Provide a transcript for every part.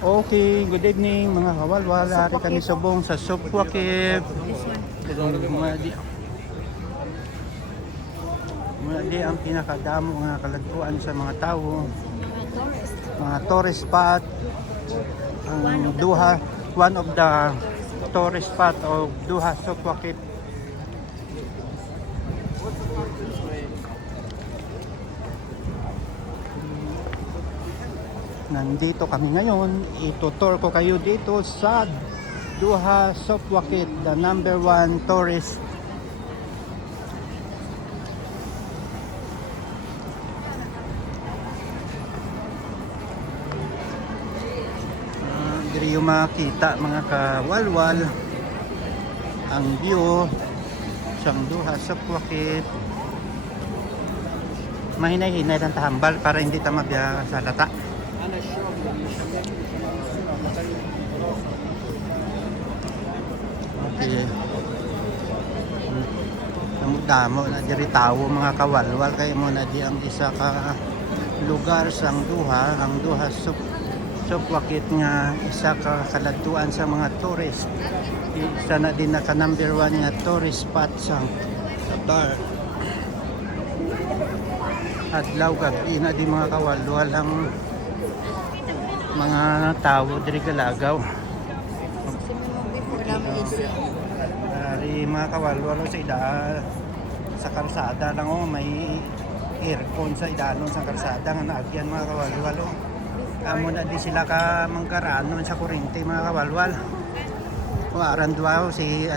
Okay, good evening mga kawalwal. Ari kami subong sa Supwakip. Muli ang pinakadamo nga kalagpuan sa mga tao. Mga tourist spot. Ang Duha, one of the tourist spot of Duha, Supwakip. Nandito kami ngayon, itutour ko kayo dito sa Duha, Supwakip, the number one tourist. Diri yung makita mga kawalwal ang view sa Duha, Supwakip. Mahinay-hinay ng tahambal para hindi ta mabiya sa lata. Okay. Damo na diri tawo mga kawalwal kay mo na di ang isa ka lugar sang Duha, ang Duha Supwakip nga isa ka kaladtuan sa mga tourist. Isa na din naka number one nga tourist spot sang Qatar. Adlaw gabi na di mga kawalwal ang mga tao diri kalagaw. Dari mga kawalwal sa sa karsada lang may aircon sa idalon sa karsada nga naagyan mga kawalwal. Amo na di sila ka mangkaranon sa kuryente mga kawalwal. Aran duwa si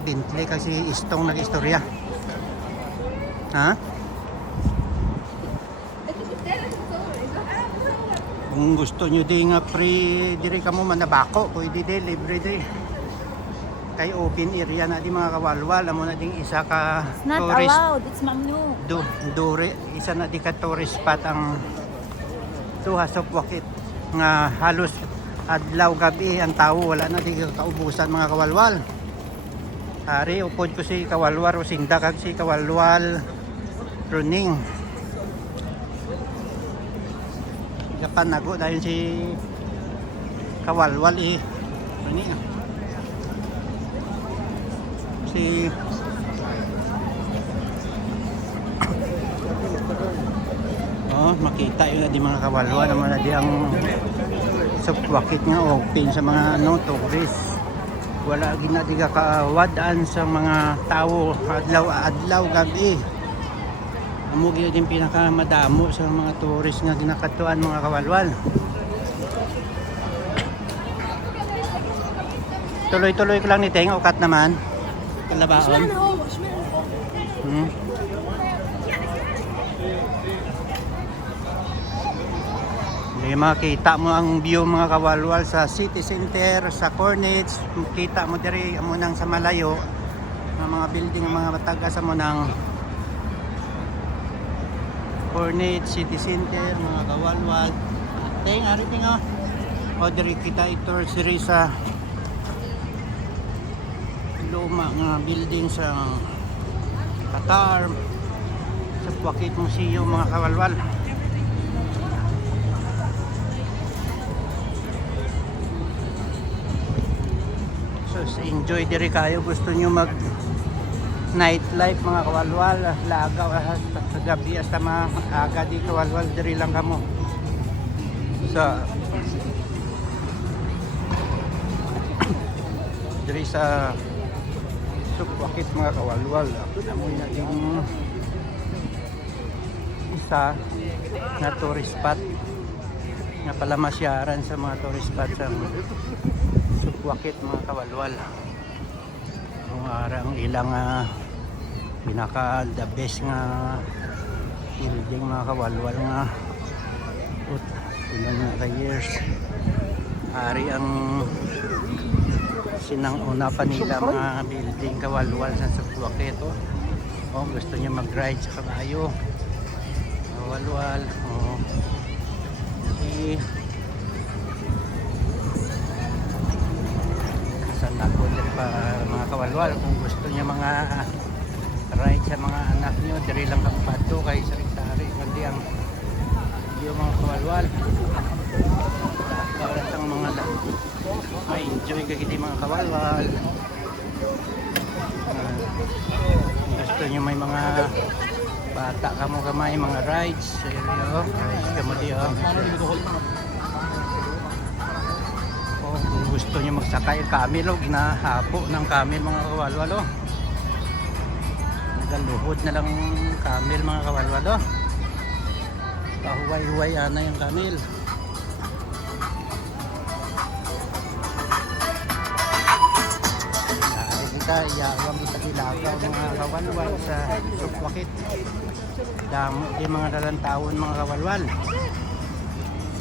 Bentley kasi istong nag-istorya. Ha? Kung gusto nyo di nga free diri kamo manabako, pwede di libre di. Kay open area na di mga kawalwal, amo na ding isa ka Not tourist. allowed, it's mamnu. Isa na di ka tourist spot ang Duha, Supwakip nga halos adlaw gabi ang tao wala na di kaubusan mga kawalwal. Ari upod ko si kawalwal o sinda kag si kawalwal running. Japan nago dahil si kawalwal running. Si makita yun na di mga kawalwal naman na di ang Supwakip nga open sa mga tourist. Wala ginadi ka kawadaan sa mga tao adlaw gabi. Amo gyud din pinakamadamo sa mga tourist nga ginakatuan mga kawalwal. Tuloy-tuloy ko lang ni Teng ukat naman. Kalabaon. Makita mo ang view mga kawalwal sa city center, sa Cornets. Makita mo diri amo nang sa malayo ng mga building, mga mataga sa mo ng Cornets City Center mga kawalwal. Teng ari tinga. O diri kita itour siri sa luma nga building sa Qatar, sa Supwakip Museum mga kawalwal. Enjoy diri kayo, gusto nyo mag nightlife mga kawalwal, lagaw sa gabi hasta maaga di kawalwal diri lang kamo sa diri sa Supwakip mga kawalwal. Ako na mo naging isa na tourist spot nga palamasyaran sa mga tourist spot sa Supwakip mga kawalwal. Ang arang ilang pinaka the best nga building mga kawalwal nga ilang nga years ari ang sinanguna pa nila mga building kawalwal sa Supwakip. Gusto niya mag-ride sa kabayo kawalwal. Mga kawalwal kung gusto niya mga ride sa mga anak niyo diri lang kapato kay sari-sari kundi ang yung mga kawalwal para sa mga enjoy kagiti mga kawalwal. Gusto nyo may mga bata kamo gamay mga rides. Seryo, rides kamo diyo. Kung gusto nyo magsakay camel, ginahapo ng camel mga kawalwal. Nagaluhod na lang camel mga kawalwal. Pahuway-huway ana yung camel. Iyawang kita dilagaw mga kawalwal sa Sukwakit. Damo di mga dalantawon mga kawalwal.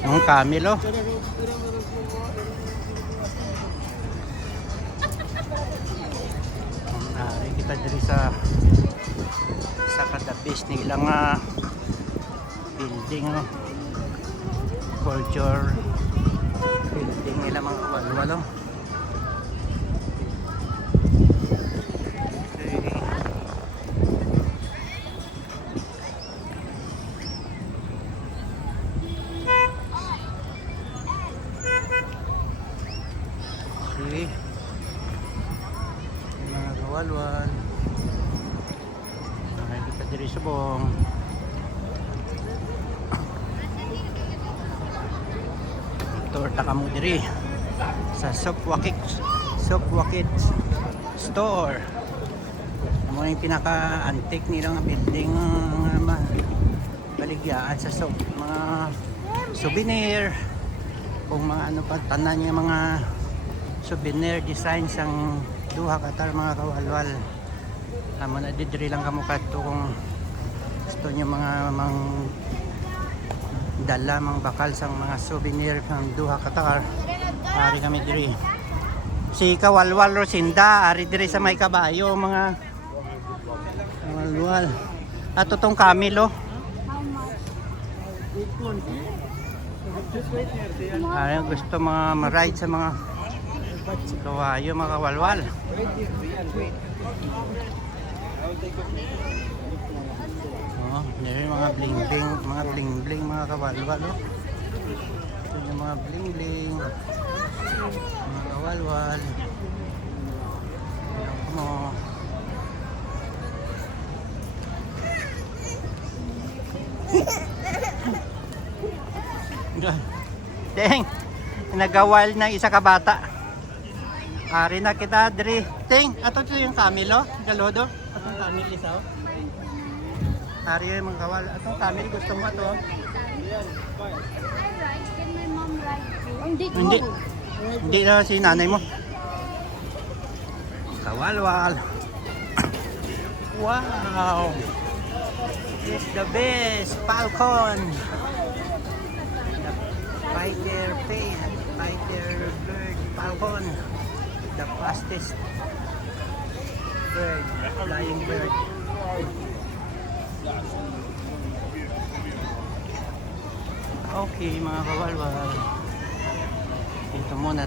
Yung camel Nari kita diri sa kadabis ni ilang building culture building nila mga kawalwal. Okay. Mga kawalwal. Nakikita diri sa buong. Torta kamo diri sa Sukwakit store. Amo yung pinaka-antique nilang building baligyan sa mga souvenir. Kung mga ano pa tanan niya mga souvenir design sang duha katar mga kawalwal. Amo na didiri lang kamo kadto kung gusto niyo mga dala mga bakal sang mga souvenir sang duha katar. Ari kami diri. Si Kawalwal Rosinda ari diri sa may kabayo mga kawalwal. At tong Camilo. Ay gusto mga ma-ride sa mga kawayo mga kawalwal. Nere mga bling-bling mga kawalwal. Ito yung mga bling-bling mga kawalwal. Ayan mo. Deng, nagawal ng isa ka bata. Ari na kita diri. Ting, ato to yung camelo, galodo. Atong camel isaw. Ari yung mga kawal. Atong camel gusto mo ato. Hindi. Hindi na si nanay mo. Kawalwal. Wow. It's the best Falcon. Fighter bird Falcon. The fastest bird, flying bird. Okay mga kawalwal, ito muna